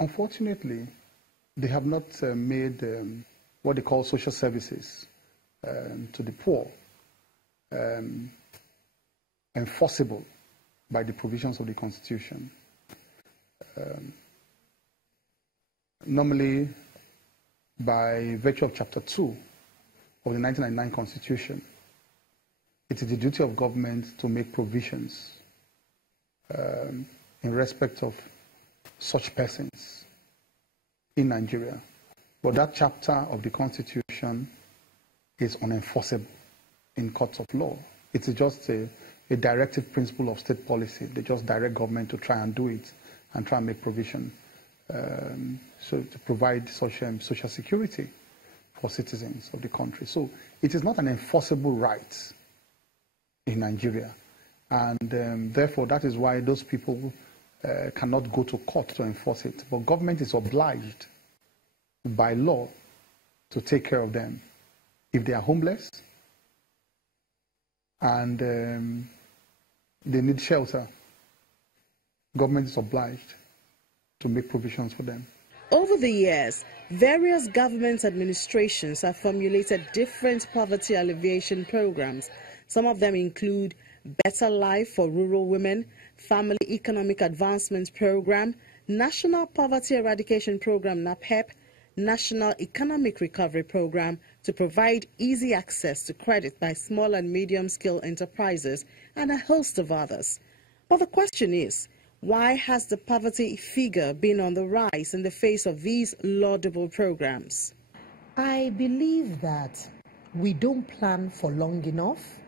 Unfortunately, they have not made what they call social services to the poor enforceable by the provisions of the Constitution. Normally, by virtue of Chapter 2 of the 1999 Constitution, it is the duty of government to make provisions in respect of such persons in Nigeria. But that chapter of the Constitution is unenforceable in courts of law. It is just a directive principle of state policy. They just direct government to try and do it and try and make provision so to provide social security for citizens of the country. So it is not an enforceable right in Nigeria. And therefore, that is why those people cannot go to court to enforce it. But government is obliged by law to take care of them. If they are homeless and they need shelter, government is obliged to make provisions for them. Over the years, various government administrations have formulated different poverty alleviation programs. Some of them include Better Life for Rural Women, Family Economic Advancement Program, National Poverty Eradication Program NAPEP, National Economic Recovery Program to provide easy access to credit by small and medium-scale enterprises, and a host of others. But the question is, why has the poverty figure been on the rise in the face of these laudable programs? I believe that we don't plan for long enough.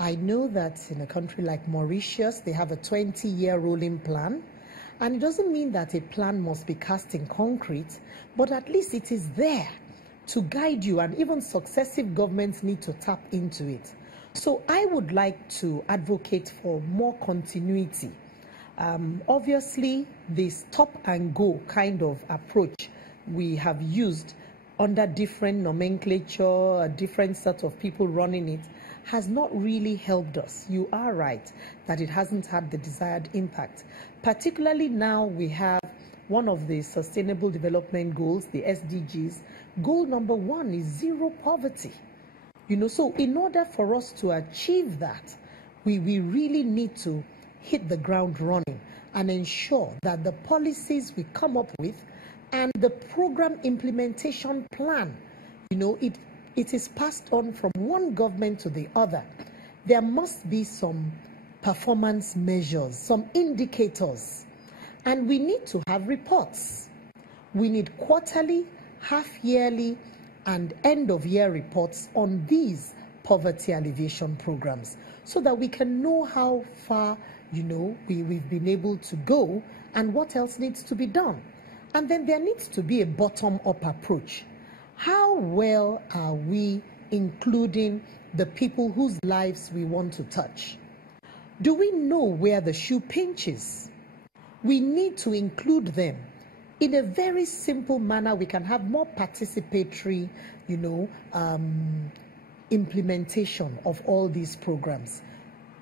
I know that in a country like Mauritius, they have a 20-year rolling plan. And it doesn't mean that a plan must be cast in concrete, but at least it is there to guide you, and even successive governments need to tap into it. So I would like to advocate for more continuity. Obviously, the stop and go kind of approach we have used under different nomenclature, a different set of people running it, has not really helped us. You are right that it hasn't had the desired impact. Particularly now we have one of the Sustainable Development Goals, the SDGs. Goal number 1 is zero poverty. So in order for us to achieve that, we really need to hit the ground running and ensure that the policies we come up with and the program implementation plan, it is passed on from one government to the other. There must be some performance measures, some indicators, and we need to have reports. We need quarterly, half-yearly, and end-of-year reports on these poverty alleviation programs so that we can know how far, we've been able to go and what else needs to be done. And then there needs to be a bottom-up approach. How well are we including the people whose lives we want to touch? Do we know where the shoe pinches? We need to include them. In a very simple manner, we can have more participatory, implementation of all these programs.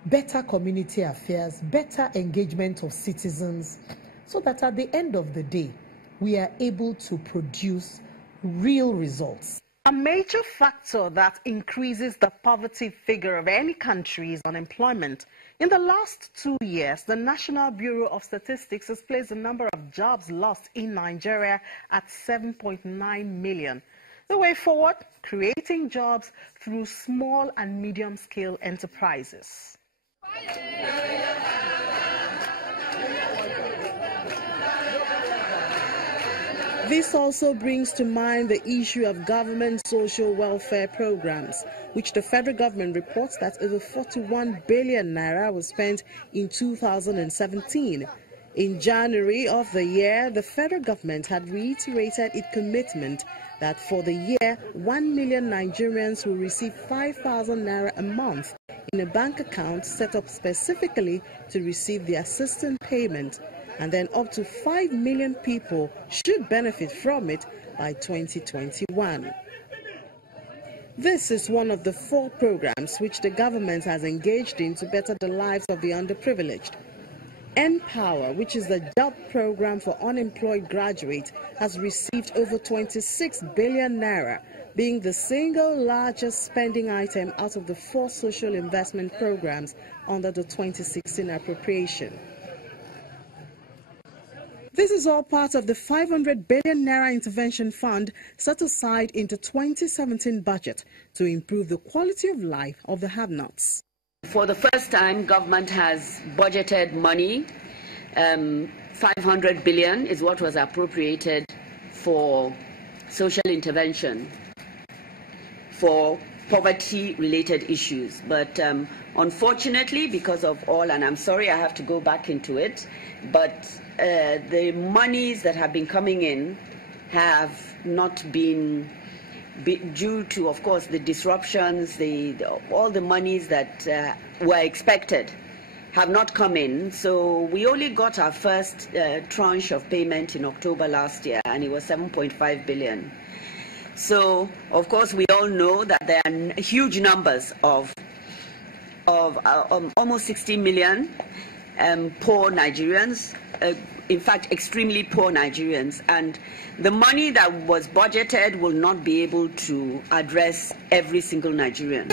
Better community affairs, better engagement of citizens, so that at the end of the day, we are able to produce real results. A major factor that increases the poverty figure of any country is unemployment. In the last 2 years, the National Bureau of Statistics has placed the number of jobs lost in Nigeria at 7.9 million. The way forward, creating jobs through small and medium-scale enterprises. This also brings to mind the issue of government social welfare programs, which the federal government reports that over 41 billion naira was spent in 2017. In January of the year, the federal government had reiterated its commitment that for the year, 1 million Nigerians will receive 5,000 naira a month in a bank account set up specifically to receive the assistance payment, and then up to 5 million people should benefit from it by 2021. This is one of the 4 programs which the government has engaged in to better the lives of the underprivileged. Empower, which is the job program for unemployed graduates, has received over 26 billion naira, being the single largest spending item out of the 4 social investment programs under the 2016 appropriation. This is all part of the 500 billion naira intervention fund set aside in the 2017 budget to improve the quality of life of the have-nots. For the first time, government has budgeted money. 500 billion is what was appropriated for social intervention for poverty-related issues. But unfortunately, because of all, and I'm sorry I have to go back into it, but the monies that have been coming in have not been due to, of course, the disruptions, all the monies that were expected have not come in. So we only got our first tranche of payment in October last year, and it was 7.5 billion. So, of course, we all know that there are huge numbers of almost 60 million poor Nigerians, in fact, extremely poor Nigerians, and the money that was budgeted will not be able to address every single Nigerian.